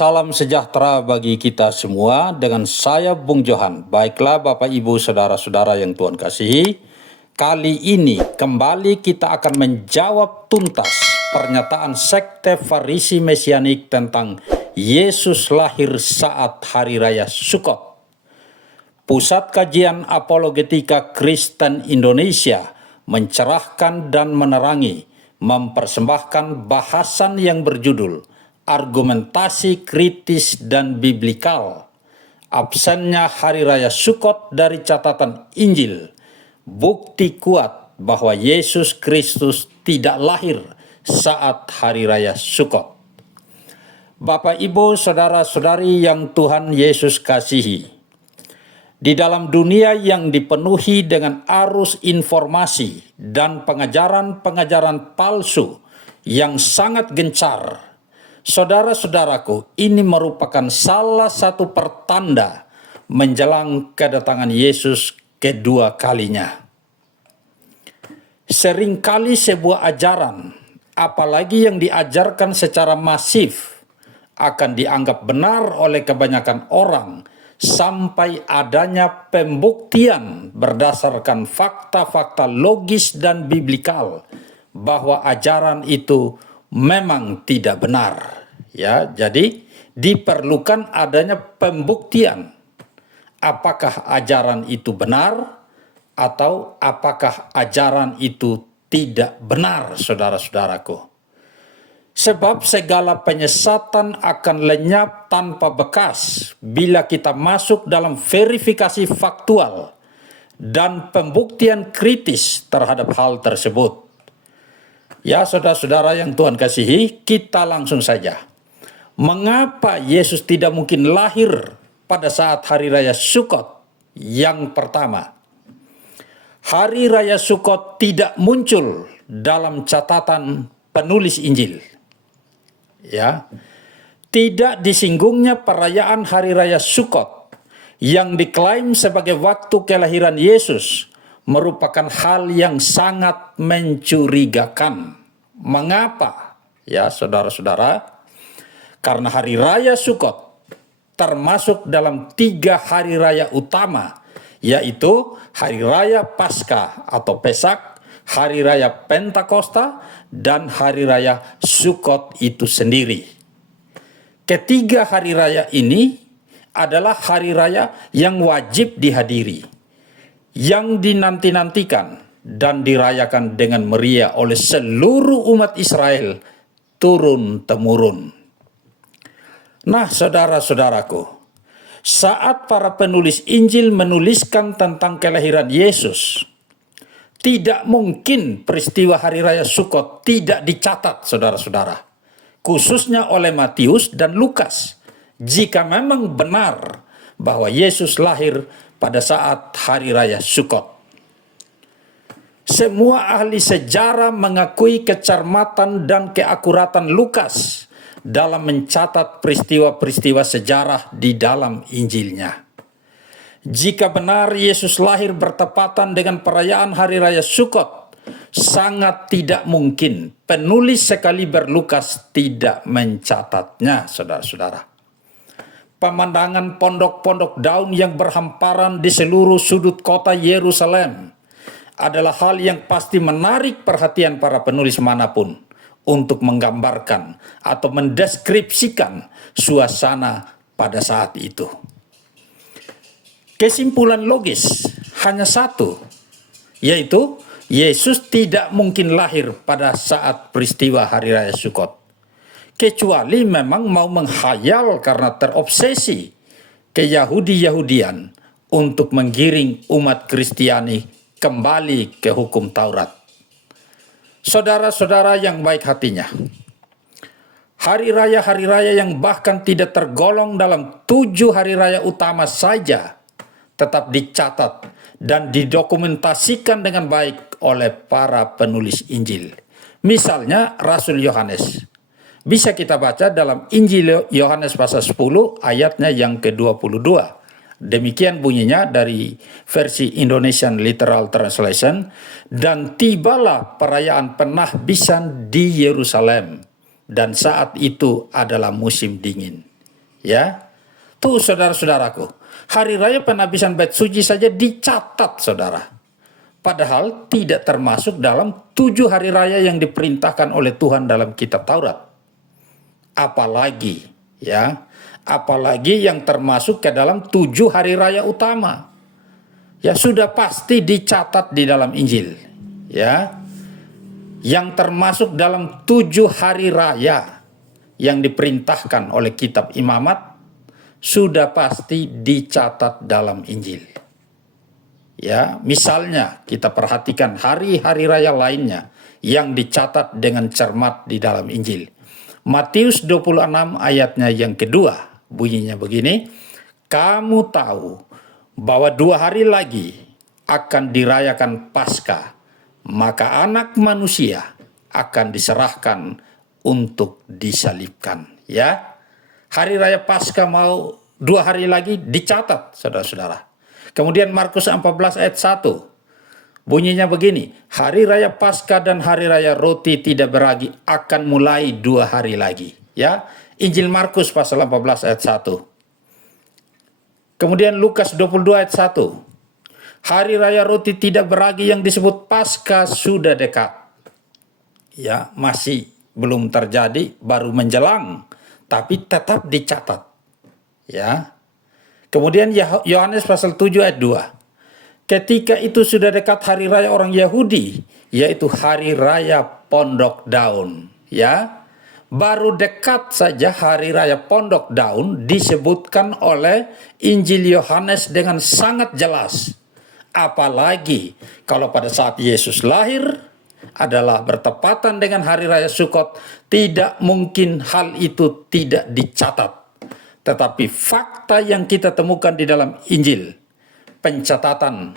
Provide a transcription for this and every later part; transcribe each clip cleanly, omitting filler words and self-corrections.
Salam sejahtera bagi kita semua dengan saya Bung Johan. Baiklah Bapak Ibu Saudara-saudara yang Tuhan kasihi, kali ini kembali kita akan menjawab tuntas pernyataan sekte Farisi Mesianik tentang Yesus lahir saat Hari Raya Sukot. Pusat Kajian Apologetika Kristen Indonesia mencerahkan dan menerangi, mempersembahkan bahasan yang berjudul Argumentasi Kritis dan Biblikal. Absennya Hari Raya Sukot dari catatan Injil, bukti kuat bahwa Yesus Kristus tidak lahir saat Hari Raya Sukot. Bapak, Ibu, Saudara-saudari yang Tuhan Yesus kasihi, di dalam dunia yang dipenuhi dengan arus informasi dan pengajaran-pengajaran palsu yang sangat gencar, saudara-saudaraku, ini merupakan salah satu pertanda menjelang kedatangan Yesus kedua kalinya. Seringkali sebuah ajaran, apalagi yang diajarkan secara masif, akan dianggap benar oleh kebanyakan orang sampai adanya pembuktian berdasarkan fakta-fakta logis dan biblikal bahwa ajaran itu memang tidak benar. Ya, jadi diperlukan adanya pembuktian apakah ajaran itu benar atau apakah ajaran itu tidak benar, saudara-saudaraku. Sebab segala penyesatan akan lenyap tanpa bekas bila kita masuk dalam verifikasi faktual dan pembuktian kritis terhadap hal tersebut. Ya, saudara-saudara yang Tuhan kasihi, kita langsung saja. Mengapa Yesus tidak mungkin lahir pada saat Hari Raya Sukot? Yang pertama, Hari Raya Sukot tidak muncul dalam catatan penulis Injil. Ya, tidak disinggungnya perayaan Hari Raya Sukot yang diklaim sebagai waktu kelahiran Yesus merupakan hal yang sangat mencurigakan. Mengapa? Ya, saudara-saudara, karena Hari Raya Sukot termasuk dalam 3 hari raya utama, yaitu Hari Raya Paskah atau Pesak, Hari Raya Pentakosta, dan Hari Raya Sukot itu sendiri. Ketiga hari raya ini adalah hari raya yang wajib dihadiri, yang dinanti-nantikan dan dirayakan dengan meriah oleh seluruh umat Israel turun-temurun. Nah, saudara-saudaraku, saat para penulis Injil menuliskan tentang kelahiran Yesus, tidak mungkin peristiwa Hari Raya Sukot tidak dicatat, saudara-saudara, khususnya oleh Matius dan Lukas, jika memang benar bahwa Yesus lahir pada saat Hari Raya Sukot. Semua ahli sejarah mengakui kecermatan dan keakuratan Lukas dalam mencatat peristiwa-peristiwa sejarah di dalam Injilnya. Jika benar Yesus lahir bertepatan dengan perayaan Hari Raya Sukot, sangat tidak mungkin penulis sekaliber Lukas tidak mencatatnya, saudara-saudara. Pemandangan pondok-pondok daun yang berhamparan di seluruh sudut kota Yerusalem adalah hal yang pasti menarik perhatian para penulis manapun untuk menggambarkan atau mendeskripsikan suasana pada saat itu. Kesimpulan logis hanya satu, yaitu Yesus tidak mungkin lahir pada saat peristiwa Hari Raya Sukot, kecuali memang mau menghayal karena terobsesi ke Yahudi-Yahudian untuk menggiring umat Kristiani kembali ke hukum Taurat. Saudara-saudara yang baik hatinya, hari raya yang bahkan tidak tergolong dalam 7 hari raya utama saja tetap dicatat dan didokumentasikan dengan baik oleh para penulis Injil. Misalnya Rasul Yohanes. Bisa kita baca dalam Injil Yohanes pasal 10 ayatnya yang ke-22. Demikian bunyinya dari versi Indonesian Literal Translation. Dan tibalah perayaan penahbisan di Yerusalem, dan saat itu adalah musim dingin. Ya, tuh saudara-saudaraku, hari raya penabisan bait suci saja dicatat, saudara. Padahal tidak termasuk dalam 7 hari raya yang diperintahkan oleh Tuhan dalam kitab Taurat. Apalagi yang termasuk ke dalam 7 hari raya utama. Ya sudah pasti dicatat di dalam Injil. Ya, yang termasuk dalam 7 hari raya yang diperintahkan oleh kitab Imamat sudah pasti dicatat dalam Injil. Ya, misalnya kita perhatikan hari-hari raya lainnya yang dicatat dengan cermat di dalam Injil. Matius 26 ayatnya yang kedua bunyinya begini, kamu tahu bahwa 2 hari lagi akan dirayakan Paskah, maka anak manusia akan diserahkan untuk disalibkan. Ya, hari raya Paskah mau 2 hari lagi dicatat, saudara-saudara. Kemudian Markus 14 ayat 1 bunyinya begini, hari raya Paskah dan hari raya roti tidak beragi akan mulai 2 hari lagi. Ya, Injil Markus pasal 14 ayat 1. Kemudian Lukas 22 ayat 1. Hari raya roti tidak beragi yang disebut Paskah sudah dekat. Ya, masih belum terjadi, baru menjelang, tapi tetap dicatat. Ya. Kemudian Yohanes pasal 7 ayat 2. Ketika itu sudah dekat hari raya orang Yahudi, yaitu hari raya Pondok Daun. Ya, baru dekat saja hari raya Pondok Daun disebutkan oleh Injil Yohanes dengan sangat jelas. Apalagi kalau pada saat Yesus lahir adalah bertepatan dengan hari raya Sukot, tidak mungkin hal itu tidak dicatat. Tetapi fakta yang kita temukan di dalam Injil, pencatatan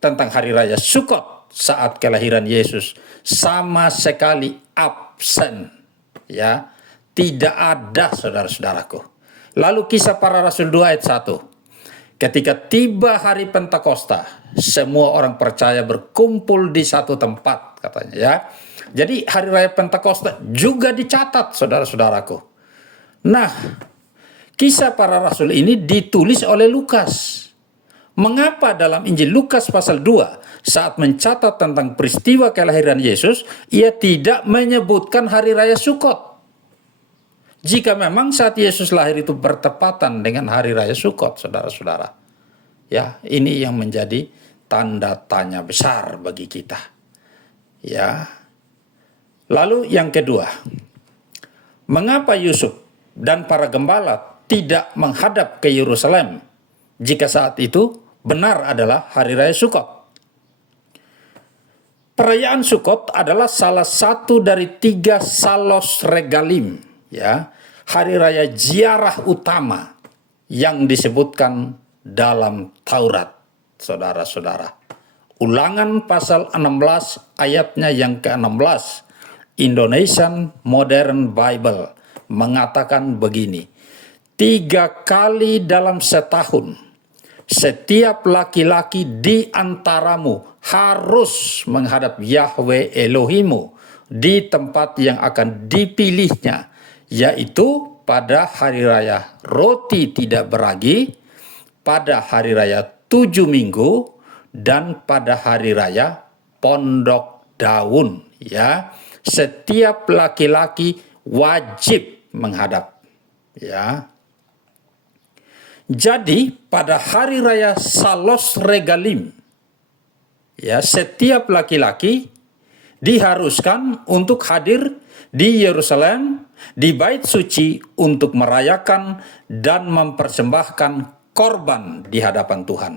tentang hari raya Sukot saat kelahiran Yesus sama sekali absen. Ya, tidak ada, saudara-saudaraku. Lalu Kisah Para Rasul 2 ayat 1. Ketika tiba hari Pentakosta, semua orang percaya berkumpul di satu tempat, katanya ya. Jadi hari raya Pentakosta juga dicatat, saudara-saudaraku. Nah, Kisah Para Rasul ini ditulis oleh Lukas. Mengapa dalam Injil Lukas pasal 2 saat mencatat tentang peristiwa kelahiran Yesus, ia tidak menyebutkan hari raya Sukot? Jika memang saat Yesus lahir itu bertepatan dengan hari raya Sukot, saudara-saudara. Ya, ini yang menjadi tanda tanya besar bagi kita. Ya. Lalu yang kedua, mengapa Yusuf dan para gembala tidak menghadap ke Yerusalem jika saat itu benar adalah hari raya Sukot? Perayaan Sukot adalah salah satu dari 3 Salos Regalim, ya, hari raya ziarah utama yang disebutkan dalam Taurat, saudara-saudara. Ulangan pasal 16 ayatnya yang ke-16, Indonesian Modern Bible mengatakan begini, 3 kali dalam setahun, setiap laki-laki di antaramu harus menghadap Yahweh Elohimu di tempat yang akan dipilihnya, yaitu pada hari raya roti tidak beragi, pada hari raya 7 minggu, dan pada hari raya Pondok Daun. Ya, setiap laki-laki wajib menghadap. Ya. Jadi pada hari raya Salos Regalim, ya, setiap laki-laki diharuskan untuk hadir di Yerusalem, di Bait Suci untuk merayakan dan mempersembahkan korban di hadapan Tuhan.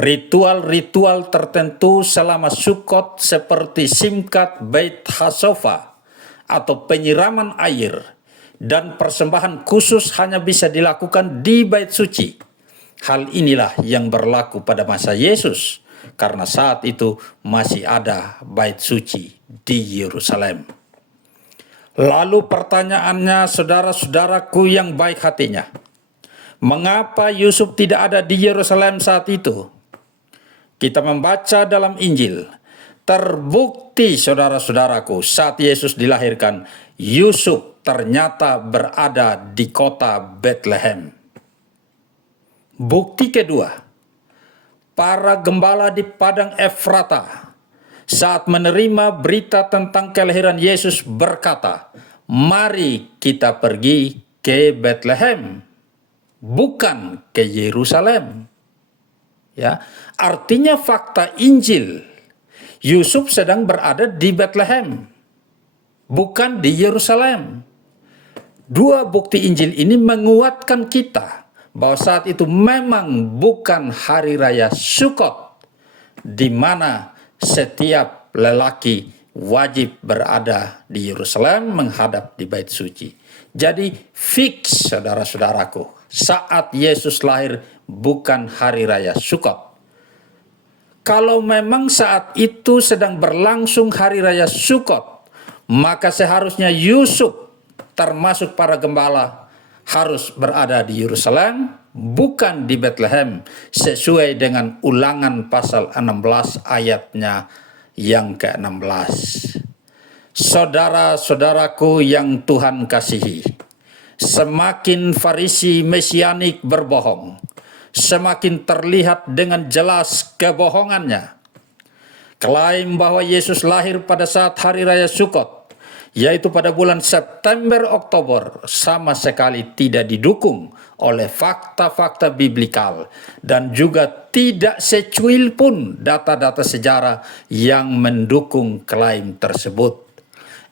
Ritual-ritual tertentu selama Sukot seperti Simkat Beit Hasofa atau penyiraman air dan persembahan khusus hanya bisa dilakukan di Bait Suci. Hal inilah yang berlaku pada masa Yesus, karena saat itu masih ada Bait Suci di Yerusalem. Lalu pertanyaannya, saudara-saudaraku yang baik hatinya, mengapa Yusuf tidak ada di Yerusalem saat itu? Kita membaca dalam Injil, Terbukti saudara-saudaraku, saat Yesus dilahirkan, Yusuf ternyata berada di kota Bethlehem. Bukti kedua, para gembala di padang Efrata saat menerima berita tentang kelahiran Yesus berkata, "Mari kita pergi ke Bethlehem, bukan ke Yerusalem." Ya, artinya fakta Injil, Yusuf sedang berada di Bethlehem, bukan di Yerusalem. Dua bukti Injil ini menguatkan kita bahwa saat itu memang bukan hari raya Sukot, di mana setiap lelaki wajib berada di Yerusalem menghadap di Bait Suci. Jadi fix saudara-saudaraku, saat Yesus lahir bukan hari raya Sukot. Kalau memang saat itu sedang berlangsung hari raya Sukot, maka seharusnya Yusuf termasuk para gembala harus berada di Yerusalem, bukan di Bethlehem, sesuai dengan Ulangan pasal 16 ayatnya yang ke-16. Saudara-saudaraku yang Tuhan kasihi, semakin Farisi Mesianik berbohong, semakin terlihat dengan jelas kebohongannya. Klaim bahwa Yesus lahir pada saat hari raya Sukot, yaitu pada bulan September-Oktober, sama sekali tidak didukung oleh fakta-fakta biblikal dan juga tidak secuil pun data-data sejarah yang mendukung klaim tersebut.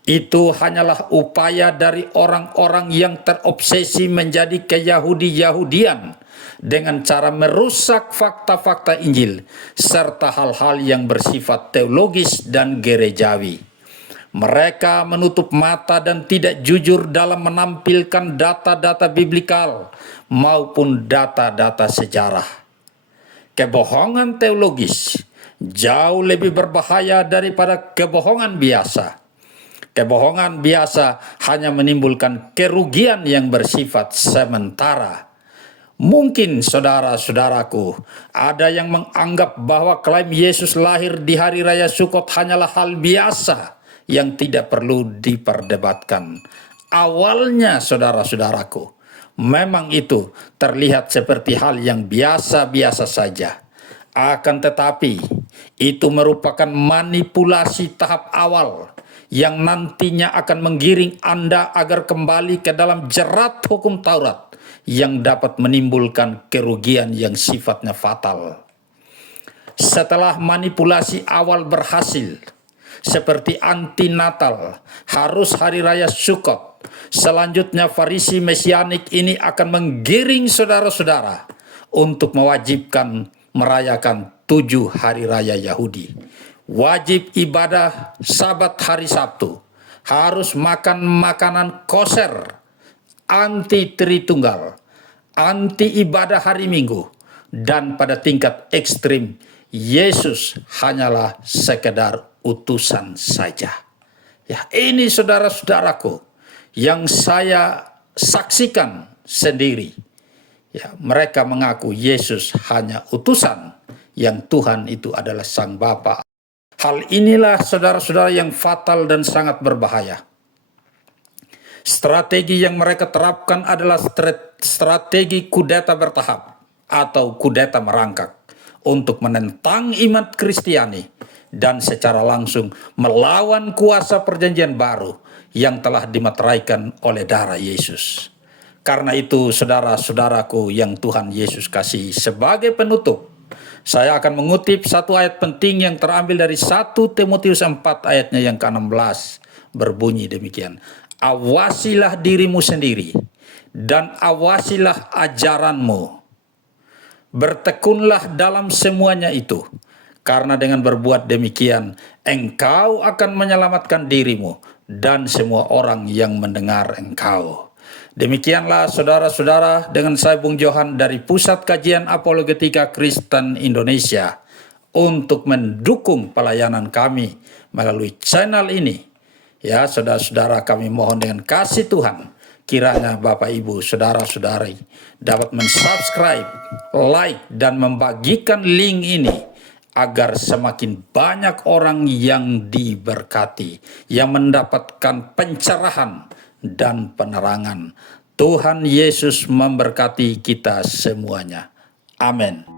Itu hanyalah upaya dari orang-orang yang terobsesi menjadi ke-Yahudi-Yahudian dengan cara merusak fakta-fakta Injil serta hal-hal yang bersifat teologis dan gerejawi. Mereka menutup mata dan tidak jujur dalam menampilkan data-data biblikal maupun data-data sejarah. Kebohongan teologis jauh lebih berbahaya daripada kebohongan biasa. Kebohongan biasa hanya menimbulkan kerugian yang bersifat sementara. Mungkin saudara-saudaraku, ada yang menganggap bahwa klaim Yesus lahir di hari raya Sukot hanyalah hal biasa yang tidak perlu diperdebatkan. Awalnya saudara-saudaraku, memang itu terlihat seperti hal yang biasa-biasa saja. Akan tetapi, itu merupakan manipulasi tahap awal yang nantinya akan menggiring Anda agar kembali ke dalam jerat hukum Taurat yang dapat menimbulkan kerugian yang sifatnya fatal. Setelah manipulasi awal berhasil, seperti anti Natal, harus hari raya Sukot, selanjutnya Farisi Mesianik ini akan menggiring saudara-saudara untuk mewajibkan merayakan 7 hari raya Yahudi. Wajib ibadah Sabat hari Sabtu, harus makan makanan kosher, anti Tritunggal, anti ibadah hari Minggu, dan pada tingkat ekstrim, Yesus hanyalah sekedar utusan saja. Ya, ini saudara-saudaraku yang saya saksikan sendiri. Ya, mereka mengaku Yesus hanya utusan, yang Tuhan itu adalah Sang Bapa. Hal inilah saudara-saudara yang fatal dan sangat berbahaya. Strategi yang mereka terapkan adalah strategi kudeta bertahap atau kudeta merangkak untuk menentang iman Kristiani dan secara langsung melawan kuasa perjanjian baru yang telah dimeteraikan oleh darah Yesus. Karena itu saudara-saudaraku yang Tuhan Yesus kasih, sebagai penutup, saya akan mengutip satu ayat penting yang terambil dari 1 Timotius 4 ayatnya yang ke-16, berbunyi demikian. Awasilah dirimu sendiri dan awasilah ajaranmu. Bertekunlah dalam semuanya itu, karena dengan berbuat demikian engkau akan menyelamatkan dirimu dan semua orang yang mendengar engkau. Demikianlah saudara-saudara, dengan saya Bung Johan dari Pusat Kajian Apologetika Kristen Indonesia, untuk mendukung pelayanan kami melalui channel ini. Ya, saudara-saudara, kami mohon dengan kasih Tuhan, kiranya Bapak Ibu, saudara-saudari dapat mensubscribe, like, dan membagikan link ini agar semakin banyak orang yang diberkati, yang mendapatkan pencerahan dan penerangan. Tuhan Yesus memberkati kita semuanya. Amin.